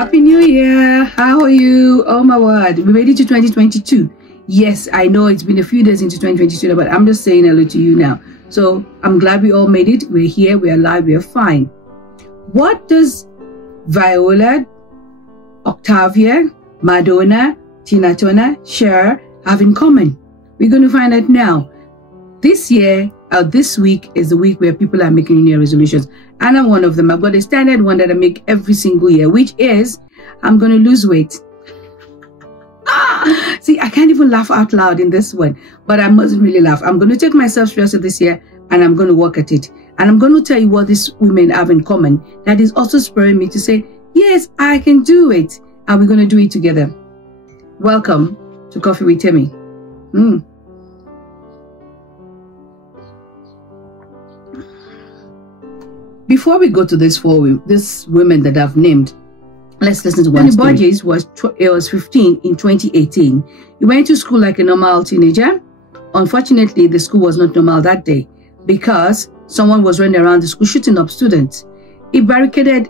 Happy New Year. How are you? Oh my word. We made it to 2022. Yes, I know it's been a few days into 2022, but I'm just saying hello to you now. So I'm glad we all made it. We're here. We're alive. We're fine. What does Viola, Octavia, Madonna, Tina Turner, Cher have in common? We're going to find out now. This year, this week is the week where people are making New Year resolutions. And I'm one of them. I've got a standard one that I make every single year, which is I'm going to lose weight. See, I can't even laugh out loud in this one, but I mustn't really laugh. I'm going to take myself seriously this year and I'm going to work at it. And I'm going to tell you what these women have in common that is also spurring me to say, yes, I can do it. And we're going to do it together. Welcome to Coffee with Temi. Before we go to this women that I've named, let's listen to one story. Burgess was 15 in 2018. He went to school like a normal teenager. Unfortunately, the school was not normal that day because someone was running around the school shooting up students. He barricaded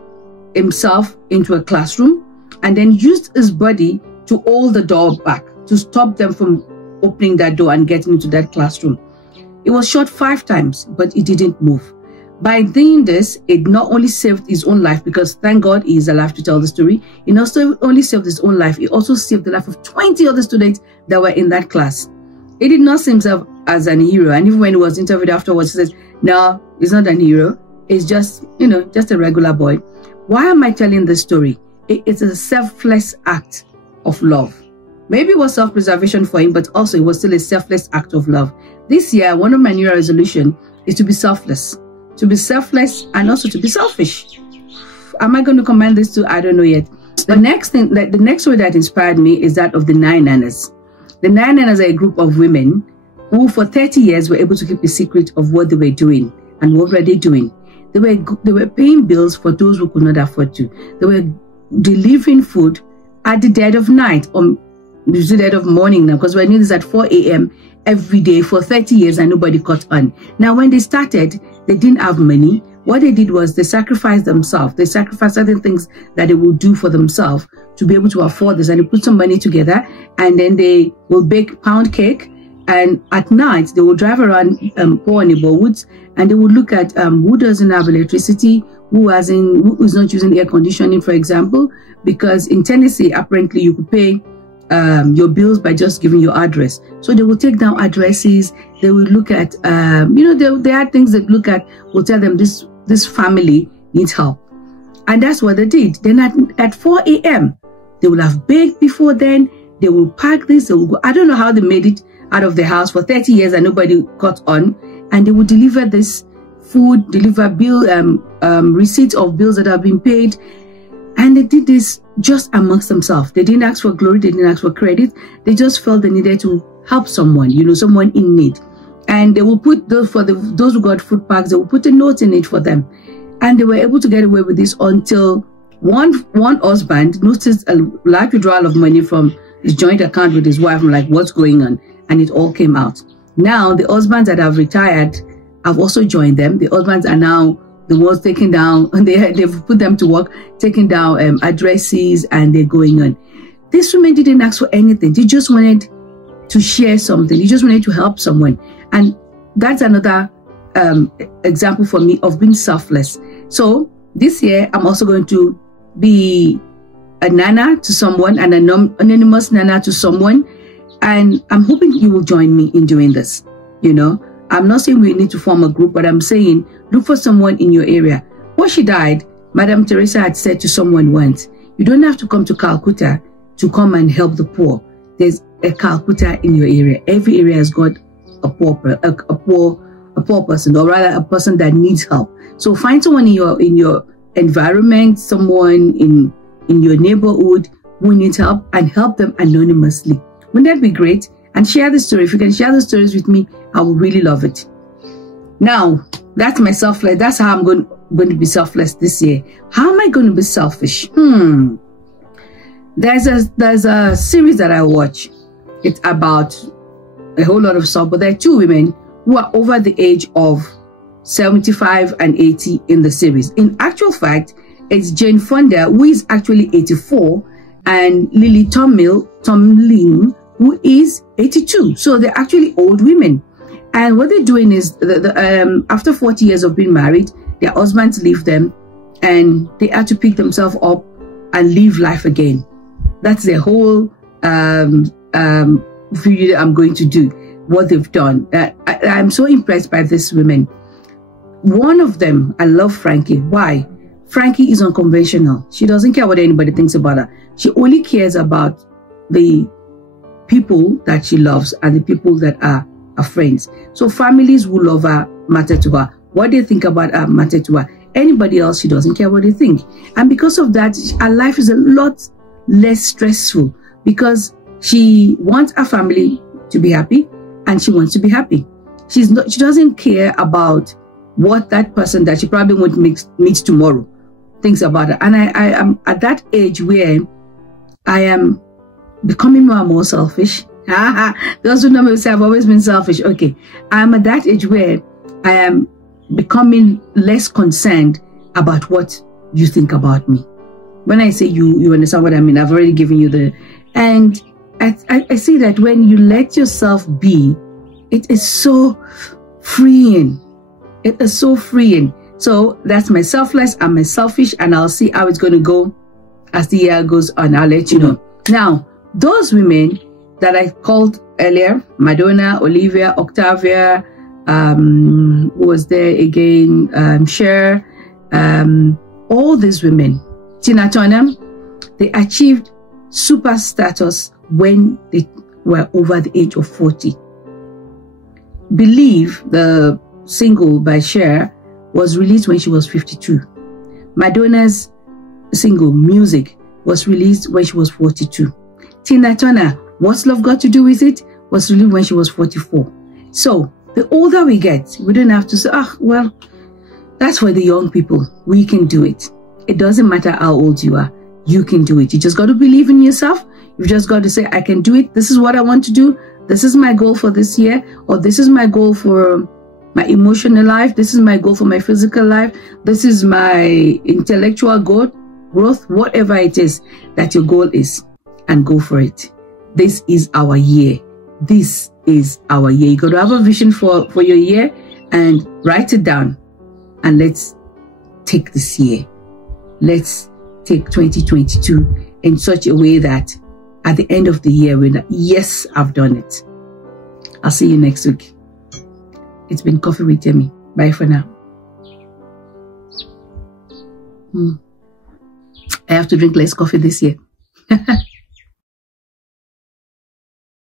himself into a classroom and then used his body to hold the door back to stop them from opening that door and getting into that classroom. He was shot 5 times, but he didn't move. By doing this, it not only saved his own life, because thank God he is alive to tell the story, he not only saved his own life, he also saved the life of 20 other students that were in that class. He did not see himself as an hero, and even when he was interviewed afterwards, he says, no, he's not an hero, he's just, just a regular boy. Why am I telling this story? It's a selfless act of love. Maybe it was self-preservation for him, but also it was still a selfless act of love. This year, one of my New Year resolutions is to be selfless. To be selfless and also to be selfish. Am I going to combine these two? I don't know yet. The next story that inspired me is that of the Nine Nanas. The Nine Nanas are a group of women who for 30 years were able to keep the secret of what they were doing. And what were they doing? They were paying bills for those who could not afford to. They were delivering food at the dead of night, or the dead of morning now, because we're doing this at 4 a.m. every day for 30 years and nobody caught on. Now, when they started, they didn't have money. What they did was they sacrificed themselves. They sacrificed certain things that they will do for themselves to be able to afford this. And they put some money together and then they will bake pound cake. And at night, they will drive around poor neighborhoods and they will look at who doesn't have electricity, who is not using air conditioning, for example, because in Tennessee, apparently you could pay your bills by just giving your address. So they will take down addresses. They will look at, there are things that look at, will tell them this family needs help. And that's what they did. Then at 4 a.m., they will have baked before then. They will pack this. They will go. I don't know how they made it out of the house for 30 years and nobody caught on. And they will deliver this food, deliver bill, receipts of bills that have been paid. And they did this just amongst themselves. They didn't ask for glory. They didn't ask for credit. They just felt they needed to help someone, someone in need. And they will put those who got food packs, they will put a note in it for them. And they were able to get away with this until one husband noticed a large withdrawal of money from his joint account with his wife. I'm like, what's going on? And it all came out. Now, the husbands that have retired have also joined them. The husbands are now the ones taking down, and they've put them to work, taking down addresses, and they're going on. These women didn't ask for anything. They just wanted to share something. They just wanted to help someone. And that's another example for me of being selfless. So this year, I'm also going to be a nana to someone, an anonymous nana to someone. And I'm hoping you will join me in doing this. I'm not saying we need to form a group, but I'm saying look for someone in your area. Before she died, Madam Teresa had said to someone once, you don't have to come to Calcutta to come and help the poor. There's a Calcutta in your area. Every area has got a poor person, or rather a person that needs help. So find someone in your environment, someone in your neighborhood who needs help, and help them anonymously. Wouldn't that be great? And share the story. If you can share the stories with me, I will really love it. Now, that's my selfless. That's how I'm going to be selfless this year. How am I going to be selfish? There's a series that I watch. It's about a whole lot of stuff, but there are 2 women who are over the age of 75 and 80 in the series. In actual fact, it's Jane Fonda, who is actually 84, and Lily Tomlin, who is 82. So they're actually old women. And what they're doing is, after 40 years of being married, their husbands leave them, and they have to pick themselves up and live life again. That's their whole video I'm going to do, what they've done. I'm so impressed by these women. One of them, I love Frankie. Why? Frankie is unconventional. She doesn't care what anybody thinks about her. She only cares about the people that she loves and the people that are her friends. So families who love her matter to her. What they think about her matter to her. Anybody else, she doesn't care what they think. And because of that, her life is a lot less stressful, because she wants her family to be happy and she wants to be happy. She doesn't care about what that person that she probably won't meet tomorrow thinks about her. And I am at that age where I am becoming more and more selfish. Those who know me say I've always been selfish. Okay, I'm at that age where I am becoming less concerned about what you think about me. When I say you understand what I mean. I've already given you the... And I see that when you let yourself be, it is so freeing. It is so freeing. So that's my selfless and my selfish, and I'll see how it's going to go as the year goes on. I'll let you know. Now, those women that I called earlier, Madonna, Olivia, Octavia, who was there again, Cher, all these women, Tina Turner, they achieved super status when they were over the age of 40. Believe, the single by Cher, was released when she was 52. Madonna's single, Music, was released when she was 42. Tina Turner, What's Love Got to Do With It, was released when she was 44. So, the older we get, we don't have to say, well, that's for the young people. We can do it. It doesn't matter how old you are. You can do it. You just got to believe in yourself. You've just got to say, I can do it. This is what I want to do. This is my goal for this year. Or this is my goal for my emotional life. This is my goal for my physical life. This is my intellectual growth, whatever it is that your goal is. And go for it. This is our year. This is our year. You got to have a vision for your year and write it down. And let's take this year. Let's take 2022 in such a way that at the end of the year, we're like, yes, I've done it. I'll see you next week. It's been Coffee with Temi. Bye for now. I have to drink less coffee this year.